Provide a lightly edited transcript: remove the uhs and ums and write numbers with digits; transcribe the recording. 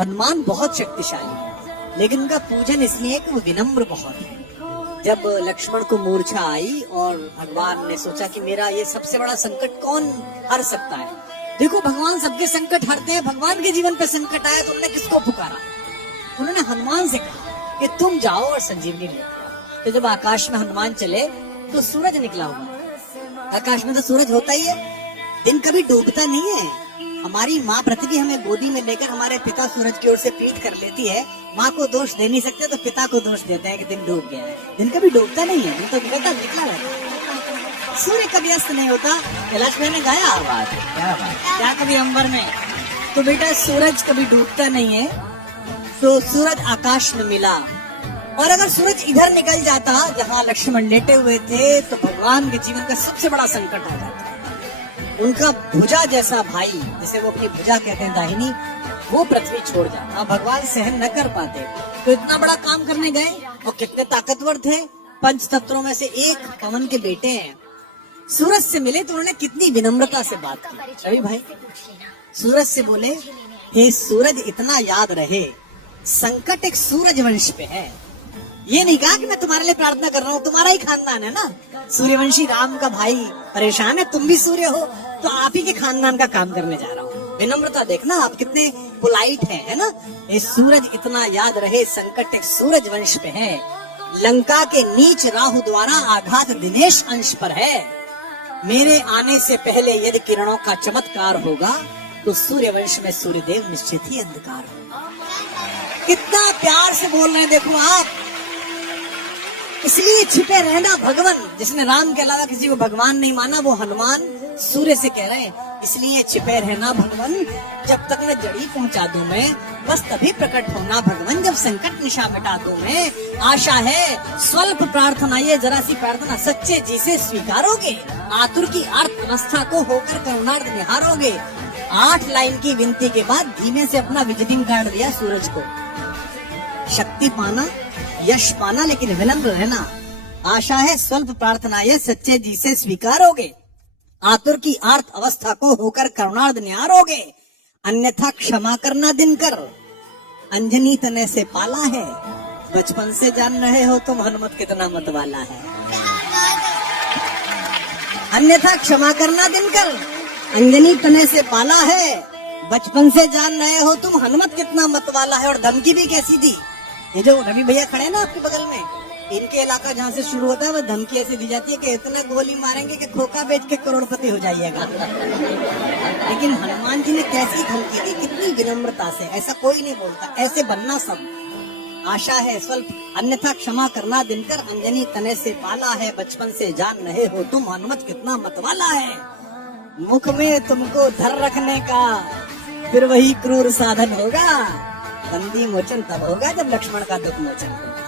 हनुमान बहुत शक्तिशाली है, लेकिन उनका पूजन इसलिए कि वो विनम्र बहुत है। जब लक्ष्मण को मूर्छा आई और भगवान ने सोचा कि मेरा ये सबसे बड़ा संकट कौन हर सकता है। देखो भगवान सबके संकट हरते हैं, भगवान के जीवन पे संकट आया तो उन्होंने किसको पुकारा? उन्होंने हनुमान से कहा कि तुम जाओ और संजीवनी लेकर आओ। तो जब आकाश में हनुमान चले तो सूरज निकला हुआ। आकाश में तो सूरज होता ही है, दिन कभी डूबता नहीं है। हमारी माँ पृथ्वी हमें गोदी में लेकर हमारे पिता सूरज की ओर से पीठ कर लेती है। माँ को दोष दे नहीं सकते तो पिता को दोष देते हैं कि दिन डूब गया है। दिन कभी डूबता नहीं है, दिन तो निकलता निकला रहता है। सूर्य कभी अस्त नहीं होता। कैलाश भाई ने गाया आवाज, क्या कभी अंबर में। तो बेटा सूरज कभी डूबता नहीं है, तो सूरज आकाश में मिला। और अगर सूरज इधर निकल जाता जहाँ लक्ष्मण लेटे हुए थे तो भगवान के जीवन का सबसे बड़ा संकट आ जाता। उनका भुजा जैसा भाई, जिसे वो अपनी भुजा कहते हैं दाहिनी, वो पृथ्वी छोड़ जाता। भगवान सहन न कर पाते तो इतना बड़ा काम करने गए। और कितने ताकतवर थे, पंच तत्वों में से एक पवन के बेटे हैं। सूरज से मिले तो उन्होंने कितनी विनम्रता से बात की। रवि भाई सूरज से बोले, हे सूरज इतना याद रहे संकट एक सूरज वंश पे है। ये नहीं कहा कि मैं तुम्हारे लिए प्रार्थना कर रहा हूँ, तुम्हारा ही खानदान है ना, सूर्यवंशी राम का भाई परेशान है, तुम भी सूर्य हो तो आप ही के खानदान का काम करने जा रहा हूँ। विनम्रता देखना आप कितने पोलाइट हैं, है ना। ये सूरज इतना याद रहे संकट एक सूरज वंश पे है। लंका के नीच राहु द्वारा आघात दिनेश अंश पर है। मेरे आने से पहले यदि किरणों का चमत्कार होगा तो सूर्य वंश में सूर्यदेव निश्चित ही अंधकार होगा। कितना प्यार से बोल रहे हैं देखो आप। इसलिए छिपे रहना भगवान। जिसने राम के अलावा किसी को भगवान नहीं माना वो हनुमान सूर्य से कह रहे हैं, इसलिए छिपे रहना भगवान, जब तक न जड़ी पहुंचा दूं मैं, बस तभी प्रकट होना भगवान, जब संकट निशा मिटा दूं मैं। आशा है स्वल्प प्रार्थना, ये जरा सी प्रार्थना सच्चे जी से स्वीकारोगे। आतुर की अर्थ अवस्था को होकर करुणार्थ निहारोगे। 8 लाइन की विनती के बाद धीमे से अपना विजिटिंग कार्ड दिया सूरज को। शक्ति पाना, यश पाना, लेकिन विनम्र रहना। आशा है स्वल्प प्रार्थना ये सच्चे जी से स्वीकारोगे। आतुर की आर्त अवस्था को होकर करुणार्थ निहारोगे। अन्यथा क्षमा करना दिनकर, अंजनी तने से पाला है। बचपन से जान रहे हो तुम हनुमत कितना मत वाला है। अन्यथा क्षमा करना दिनकर, अंजनी तने से पाला है। बचपन से जान रहे हो तुम हनुमत कितना मत वाला है। और धमकी भी कैसी दी। ये जो रवि भैया खड़े हैं ना आपके बगल में, इनके इलाका जहाँ से शुरू होता है वो धमकी ऐसी दी जाती है कि इतना गोली मारेंगे कि खोखा बेच के करोड़पति हो जाइएगा। लेकिन हनुमान जी ने कैसी धमकी दी, कितनी विनम्रता से। ऐसा कोई नहीं बोलता, ऐसे बनना सब। आशा है स्वल्प, अन्यथा क्षमा करना दिनकर, अंजनी तने से पाला है। बचपन से जान रहे हो तुम हनुमत कितना मतवाला है। मुख में तुमको धर रखने का फिर वही क्रूर साधन होगा। बंदी मोचन तब होगा जब लक्ष्मण का दुख मोचन होगा।